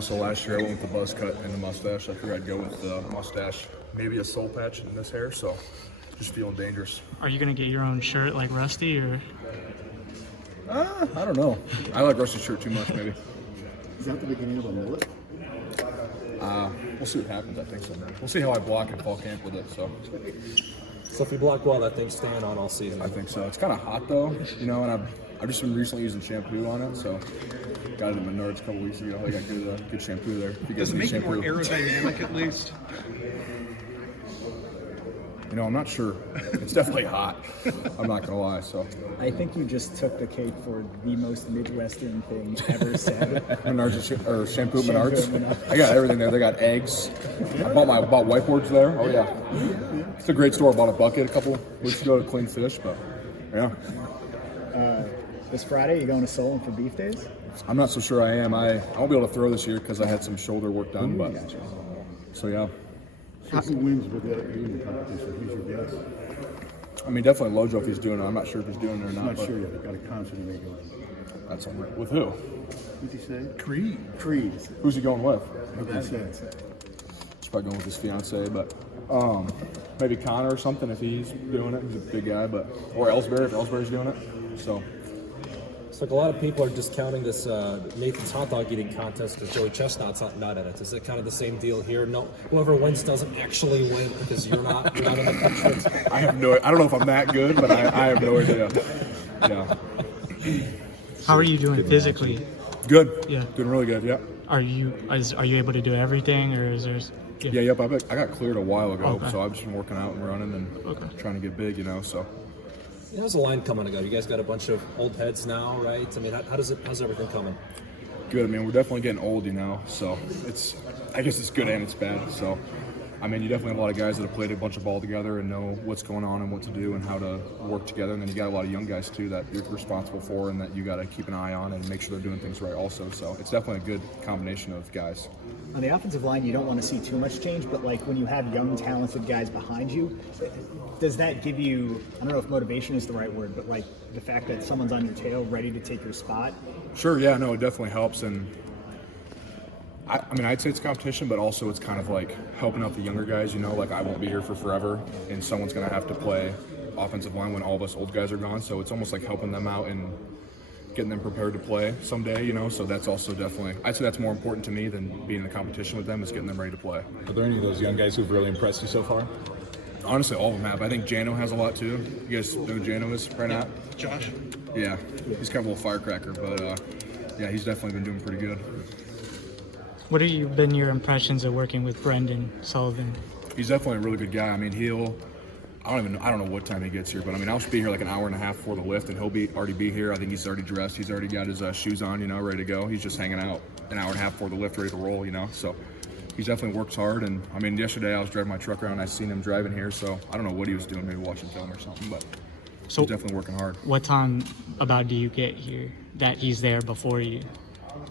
So last year I went with the buzz cut and the mustache. I figured I'd go with the mustache, maybe a soul patch in this hair, so just feeling dangerous. Are you going to get your own shirt like Rusty, or? I don't know. I like Rusty's shirt too much, maybe. Is that the beginning of a mullet? We'll see what happens, I think so, man. We'll see how I block in fall camp with it, so. So if you block well, that thing's staying on all season. I think so. It's kind of hot though, you know, and I've just been recently using shampoo on it, so got it at Menards a couple weeks ago. I got good shampoo there. Does it make it more aerodynamic at least? You know, I'm not sure. It's definitely hot. I'm not gonna lie. So I think you just took the cake for the most Midwestern thing ever said. Menards or shampoo at Menards. I got everything there. They got eggs. I bought whiteboards there. Oh yeah. It's a great store. I bought a bucket a couple weeks ago to clean fish, but yeah. This Friday, you going to Solon for beef days? I'm not so sure I am. I won't be able to throw this year because I had some shoulder work done, but so yeah. So who wins with the eating competition? Who's your guess? I mean, definitely Lojo if he's doing it. I'm not sure if he's doing it or I'm not. not but sure yet. I've got a concert in April. That's all right. With who? What'd he say? Creed. Creed. Who's he going with? What did he say? He's probably going with his fiance, but maybe Connor or something if he's doing it. He's a big guy, but or Ellsbury if Ellsbury's doing it. So. It's like a lot of people are discounting this Nathan's hot dog eating contest because Joey Chestnut's not in it. Is it kind of the same deal here? No, whoever wins doesn't actually win because you're not in the picture. I have no. I don't know if I'm that good, but I have no idea. Yeah. How are you doing physically? Good. Yeah. Doing really good. Yeah. Are you able to do everything, or is there? Yeah. Yep. I got cleared a while ago, Okay. so I've just been working out and running and trying to get big. You know, so. How's the line coming to go? You guys got a bunch of old heads now, right? I mean, how's everything coming? Good. I mean, we're definitely getting old, you know. So I guess it's good and it's bad. So, I mean, you definitely have a lot of guys that have played a bunch of ball together and know what's going on and what to do and how to work together. And then you got a lot of young guys too that you're responsible for and that you got to keep an eye on and make sure they're doing things right also. So it's definitely a good combination of guys. On the offensive line, you don't want to see too much change, but like when you have young, talented guys behind you, does that give you, I don't know if motivation is the right word, but like the fact that someone's on your tail ready to take your spot? Sure, yeah, no, it definitely helps. And I mean, I'd say it's competition, but also it's kind of like helping out the younger guys, you know, like I won't be here for forever and someone's going to have to play offensive line when all of us old guys are gone. So it's almost like helping them out and getting them prepared to play someday, you know, so that's also definitely, I'd say that's more important to me than being in a competition with them is getting them ready to play. Are there any of those young guys who've really impressed you so far? Honestly, all of them have. I think Jano has a lot too. You guys know who Jano is right now? Josh? Yeah, he's kind of a little firecracker, but yeah, he's definitely been doing pretty good. What have been your impressions of working with Brendan Sullivan? He's definitely a really good guy. I mean, I don't know what time he gets here, but I mean, I'll be here like an hour and a half before the lift, and he'll already be here. I think he's already dressed. He's already got his shoes on, you know, ready to go. He's just hanging out an hour and a half before the lift, ready to roll, you know. So he's definitely works hard. And I mean, yesterday I was driving my truck around, and I seen him driving here, so I don't know what he was doing, maybe watching film or something, but So he's definitely working hard. What time about do you get here that he's there before you?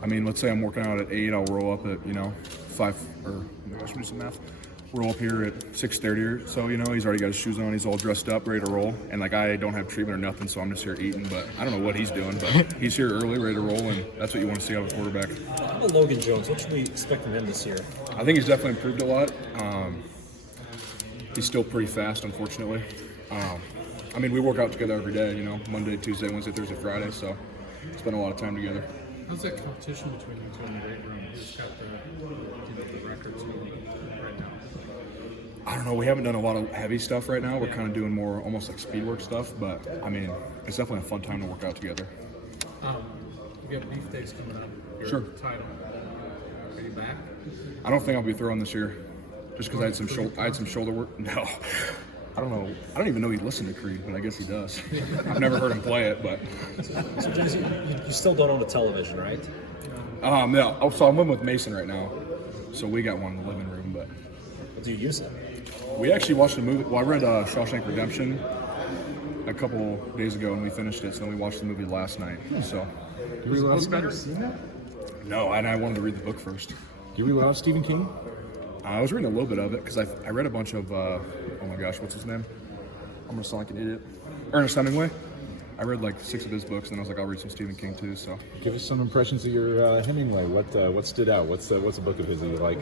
I mean, let's say I'm working out at 8, I'll roll up at, you know, 5 or let me do some math. Roll up here at 6:30 or so, you know, he's already got his shoes on, he's all dressed up, ready to roll. And like I don't have treatment or nothing, so I'm just here eating, but I don't know what he's doing, but he's here early, ready to roll, and that's what you want to see out of a quarterback. How about Logan Jones? What should we expect from him this year? I think he's definitely improved a lot. He's still pretty fast, unfortunately. I mean, we work out together every day, you know, Monday, Tuesday, Wednesday, Thursday, Friday, so spend a lot of time together. How's that competition between you two in the weight room? Who's got the records right now? I don't know. We haven't done a lot of heavy stuff right now. We're kind of doing more almost like speed work stuff, but I mean, it's definitely a fun time to work out together. You got beef days coming up. Your Sure. title. Are you back? I don't think I'll be throwing this year, just because I had some shoulder work. No, I don't know. I don't even know he'd listen to Creed, but I guess he does. I've never heard him play it, but So, James, you still don't own a television, right? no. Oh, so I'm living with Mason right now, so we got one in the living room, but Do you use it? we actually watched the movie. Well, I read Shawshank Redemption a couple days ago, and we finished it. So then we watched the movie last night. So Do you read Better. no, and I wanted to read the book first. Do you read a lot of Stephen King? I was reading a little bit of it because I read a bunch of oh my gosh, what's his name? I'm gonna sound like an idiot. Ernest Hemingway. I read like 6 of his books, and I was like, I'll read some Stephen King too. So Give us some impressions of your Hemingway. What stood out? What's a book of his that you like?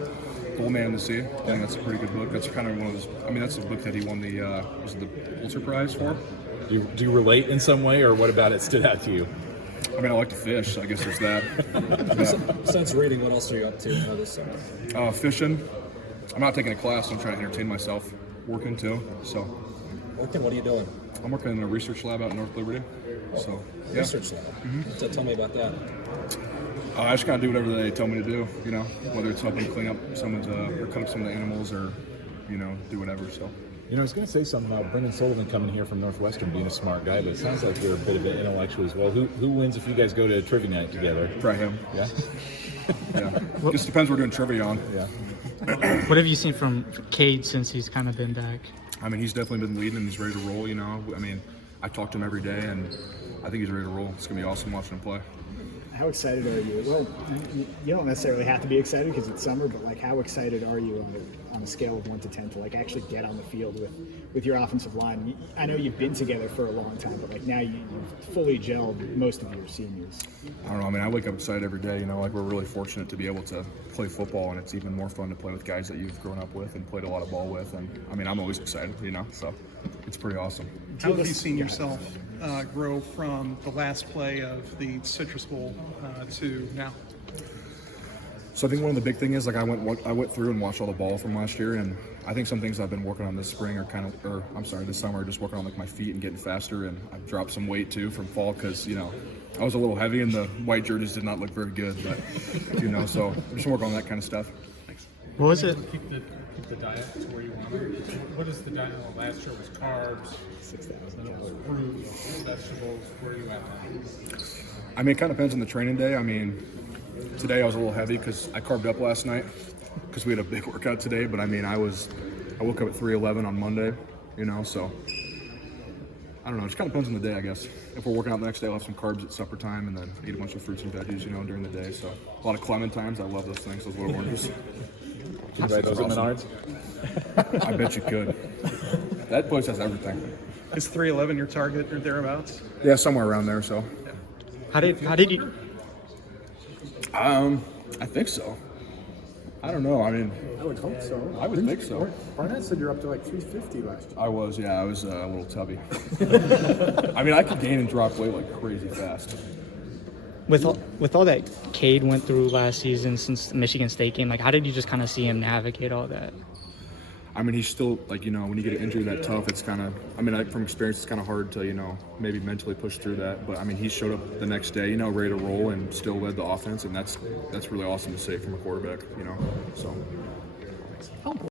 Old Man and the Sea. I think that's a pretty good book. That's kind of one of those. I mean, that's the book that he won the was it the Pulitzer Prize for. Do you relate in some way, or what about it stood out to you? I mean, I like to fish. I guess there's that. Besides reading, what else are you up to this summer? Fishing. I'm not taking a class. I'm trying to entertain myself. Working too. So Working? What are you doing? I'm working in a research lab out in North Liberty. So yeah. Research lab. So tell me about that. I just gotta do whatever they tell me to do. You know, whether it's helping clean up someone's or cut up some of the animals, or do whatever. So. You know, I was going to say something about Brendan Sullivan coming here from Northwestern, being a smart guy, but it sounds like you're a bit of an intellectual as well. Who wins if you guys go to trivia night together? Probably him. Yeah. Yeah. Just depends what we're doing trivia on. Yeah. What have you seen from Cade since he's kind of been back? I mean, he's definitely been leading and he's ready to roll. You know, I mean, I talk to him every day, and I think he's ready to roll. It's gonna be awesome watching him play. How excited are you? Well, you don't necessarily have to be excited because it's summer, but like, how excited are you on a scale of 1 to 10 to like actually get on the field with your offensive line? I know you've been together for a long time, but like now you've fully gelled most of your seniors. I don't know. I mean, I wake up excited every day. You know, like we're really fortunate to be able to play football, and it's even more fun to play with guys that you've grown up with and played a lot of ball with. And I mean, I'm always excited. You know, so it's pretty awesome. How have you seen yourself grow from the last play of the Citrus Bowl to now? So I think one of the big things is like I went through and watched all the ball from last year, and I think some things I've been working on this spring are this summer are just working on like my feet and getting faster, and I've dropped some weight too from fall because I was a little heavy and the white jerseys did not look very good, but so I'm just working on that kind of stuff. What was it? Keep the diet to where you want it. What is the diet? Well, last year was carbs, 6,000. It was fruits, vegetables. Where are you at now? I mean, it kind of depends on the training day. I mean, today I was a little heavy because I carved up last night because we had a big workout today. But I mean, I woke up at 3:11 on Monday, so I don't know. It just kind of depends on the day, I guess. If we're working out the next day, I'll have some carbs at supper time and then eat a bunch of fruits and veggies, during the day. So a lot of clementines. I love those things, those little oranges. Can you buy those at Menards? I bet you could. That place has everything. Is 311 your target or thereabouts? Yeah, somewhere around there. So. How did you? I think so. I don't know. I mean, I would hope so. I would think so. Barnett said you're up to like 350 last year. I was a little tubby. I mean, I could gain and drop weight like crazy fast. With all that Cade went through last season since the Michigan State game, like how did you just kind of see him navigate all that? I mean, he's still like, when you get an injury that tough, it's kind of, I mean, from experience, it's kind of hard to, maybe mentally push through that. But I mean, he showed up the next day, ready to roll and still led the offense. And that's really awesome to see from a quarterback, so.